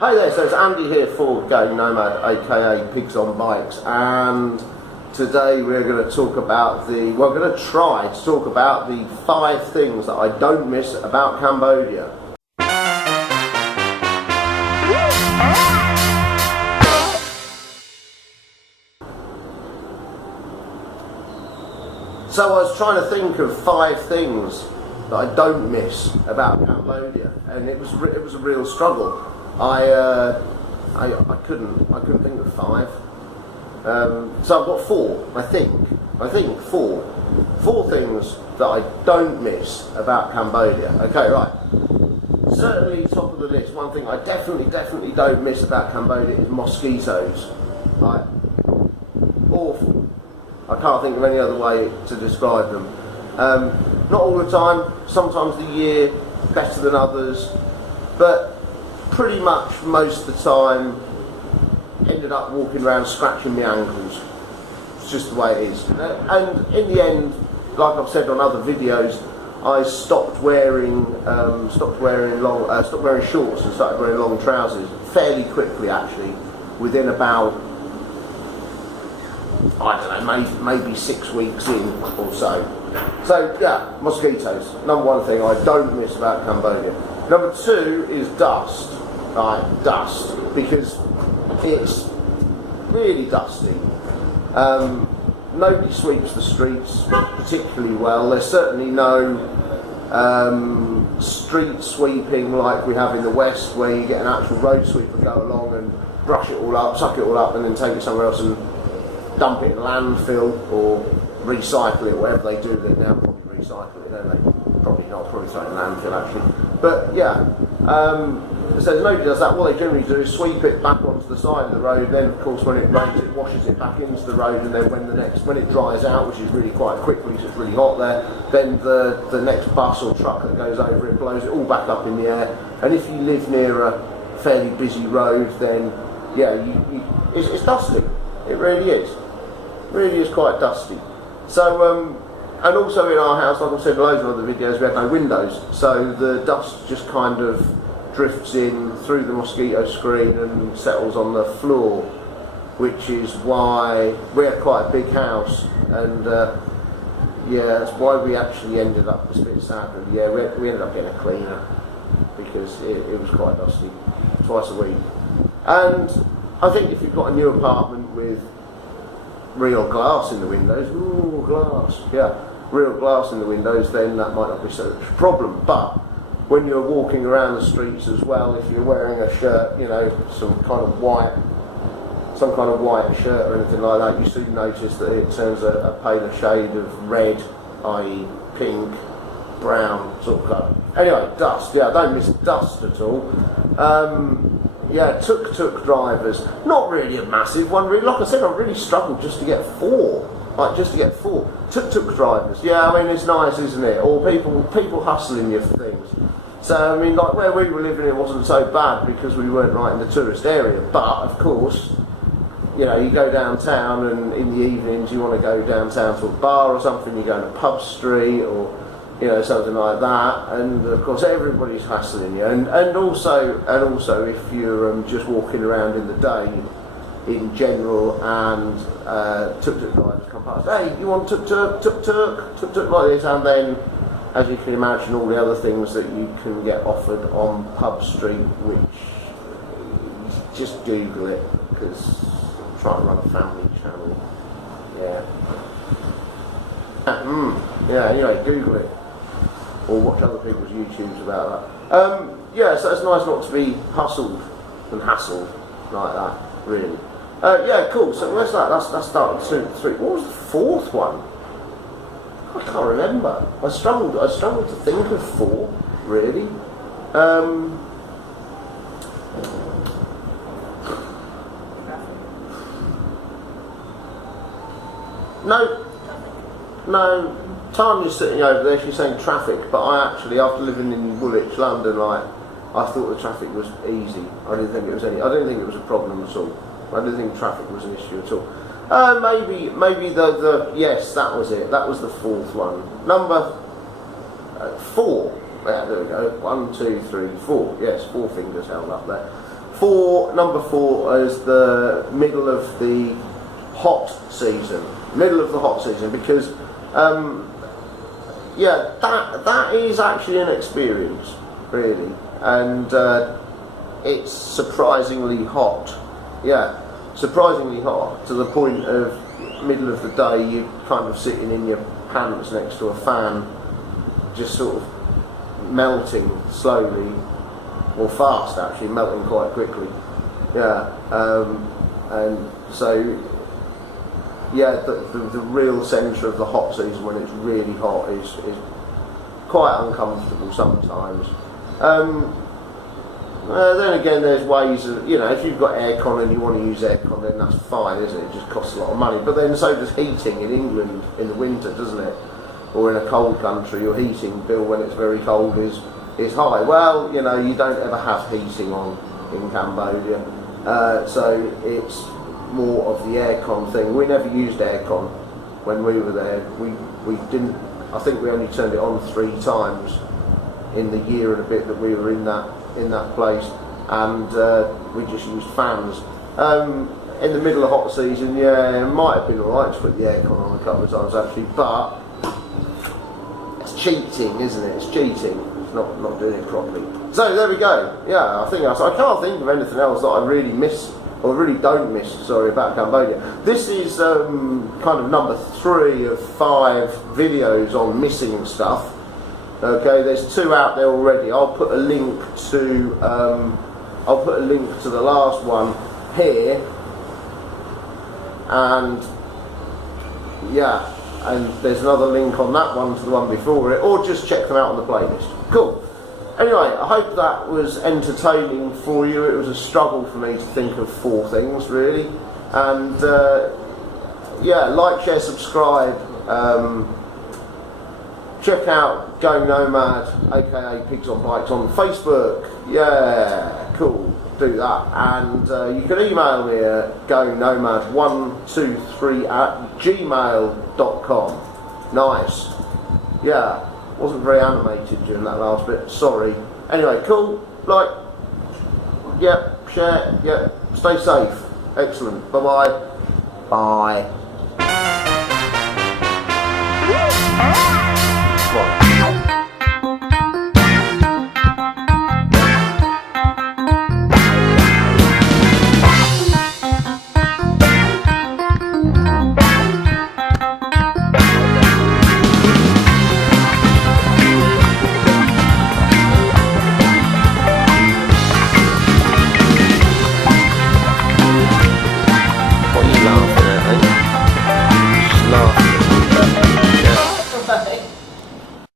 Hey there, so it's Andy here for Game Nomad, aka Pigs on Bikes, and today we're going to talk about we're going to try to talk about the 5 things that I don't miss about Cambodia. So I was trying to think of 5 things that I don't miss about Cambodia, and it was a real struggle. I couldn't think of 5. So I've got 4. I think 4 things that I don't miss about Cambodia. Okay, right. Certainly top of the list. One thing I definitely don't miss about Cambodia is mosquitoes. Right, awful. I can't think of any other way to describe them. Not all the time. Sometimes the year better than others, but pretty much most of the time ended up walking around scratching my ankles. It's just the way it is. And in the end, like I've said on other videos, I stopped wearing shorts and started wearing long trousers fairly quickly, actually, within about, I don't know, maybe 6 weeks in or so. So yeah, mosquitoes, number 1 thing I don't miss about Cambodia. Number 2 is dust. Right, dust, because it's really dusty. Nobody sweeps the streets particularly well. There's certainly no street sweeping like we have in the West, where you get an actual road sweeper go along and brush it all up, suck it all up, and then take it somewhere else and dump it in a landfill or recycle it, whatever they do with it now. Probably recycle it, don't they? Probably not, probably throw it in a landfill actually. But yeah, so nobody does that. What they generally do is sweep it back onto the side of the road. Then, of course, when it rains, it washes it back into the road, and then when it dries out, which is really quite quickly, because it's really hot there, then the next bus or truck that goes over it blows it all back up in the air. And if you live near a fairly busy road, then yeah, it's dusty. It really is. Really is quite dusty. So and also in our house, like I've said in loads of other videos, we have no windows, so the dust just kind of drifts in through the mosquito screen and settles on the floor, which is why we have quite a big house, and yeah, that's why we actually ended up, it's a bit sad, but yeah, we ended up getting a cleaner because it was quite dusty twice a week. And I think if you've got a new apartment with real glass in the windows, ooh, glass, yeah, real glass in the windows, then that might not be so much a problem. But when you're walking around the streets as well, if you're wearing a shirt, you know, some kind of white shirt or anything like that, you soon notice that it turns a paler shade of red, i.e. pink, brown sort of colour. Anyway, dust, yeah, I don't miss dust at all. Yeah, tuk-tuk drivers, not really a massive one, really. Like I said, I really struggled just to get 4. Like, just to get 4. Tuk-tuk drivers, yeah, I mean, it's nice, isn't it? Or people hustling you for things. So, I mean, like, where we were living, it wasn't so bad because we weren't right in the tourist area. But, of course, you know, you go downtown and in the evenings you want to go downtown to a bar or something, you go on a pub street or, you know, something like that, and of course everybody's hassling you, and also if you're just walking around in the day in general and tuk-tuk drivers come past, hey, you want tuk-tuk like this, and then, as you can imagine, all the other things that you can get offered on Pub Street, which just Google it, because I'm trying to run a family channel, yeah, anyway, Google it. Or watch other people's YouTubes about that. Yeah, so it's nice not to be hustled and hassled like that, really. Yeah, cool. So where's that? That's started 2, 3. What was the 4th one? I can't remember. I struggled to think of 4, really. No. Tanya's sitting over there, she's saying traffic, but I actually, after living in Woolwich, London, like, I thought the traffic was easy. I didn't think it was a problem at all. I didn't think traffic was an issue at all. Maybe the yes, that was it. That was the 4th one. Number 4. Yeah, there we go. 1, 2, 3, 4. Yes, 4 fingers held up there. Number four is the middle of the hot season. Because yeah, that is actually an experience, really, and it's surprisingly hot. Yeah, surprisingly hot, to the point of middle of the day you're kind of sitting in your pants next to a fan, just sort of melting slowly, or fast actually, melting quite quickly. Yeah, and so yeah, the real centre of the hot season, when it's really hot, is quite uncomfortable sometimes. Then again, there's ways of, you know, if you've got aircon and you want to use aircon, then that's fine, isn't it? It just costs a lot of money. But then so does heating in England in the winter, doesn't it? Or in a cold country, your heating bill when it's very cold is high. Well, you know, you don't ever have heating on in Cambodia, so it's more of the aircon thing. We never used aircon when we were there. We didn't. I think we only turned it on 3 times in the year and a bit that we were in that place, and we just used fans. In the middle of hot season, yeah, it might have been alright to put the aircon on a couple of times actually, but it's cheating, isn't it? It's cheating. It's not doing it properly. So there we go. Yeah, I can't think of anything else that I really miss, or really don't miss, sorry, about Cambodia. This is kind of number 3 of 5 videos on missing stuff. Okay, there's 2 out there already. I'll put a link to the last one here, and yeah, and there's another link on that one to the one before it, or just check them out on the playlist. Cool. Anyway, I hope that was entertaining for you. It was a struggle for me to think of 4 things, really. And yeah, like, share, subscribe. Check out Go Nomad, aka Pigs on Bikes, on Facebook. Yeah, cool. Do that. And you can email me at gonomad123@gmail.com. Nice. Yeah. Wasn't very animated during that last bit, sorry. Anyway, cool, like, yeah, share, yeah, stay safe. Excellent, bye-bye. Bye.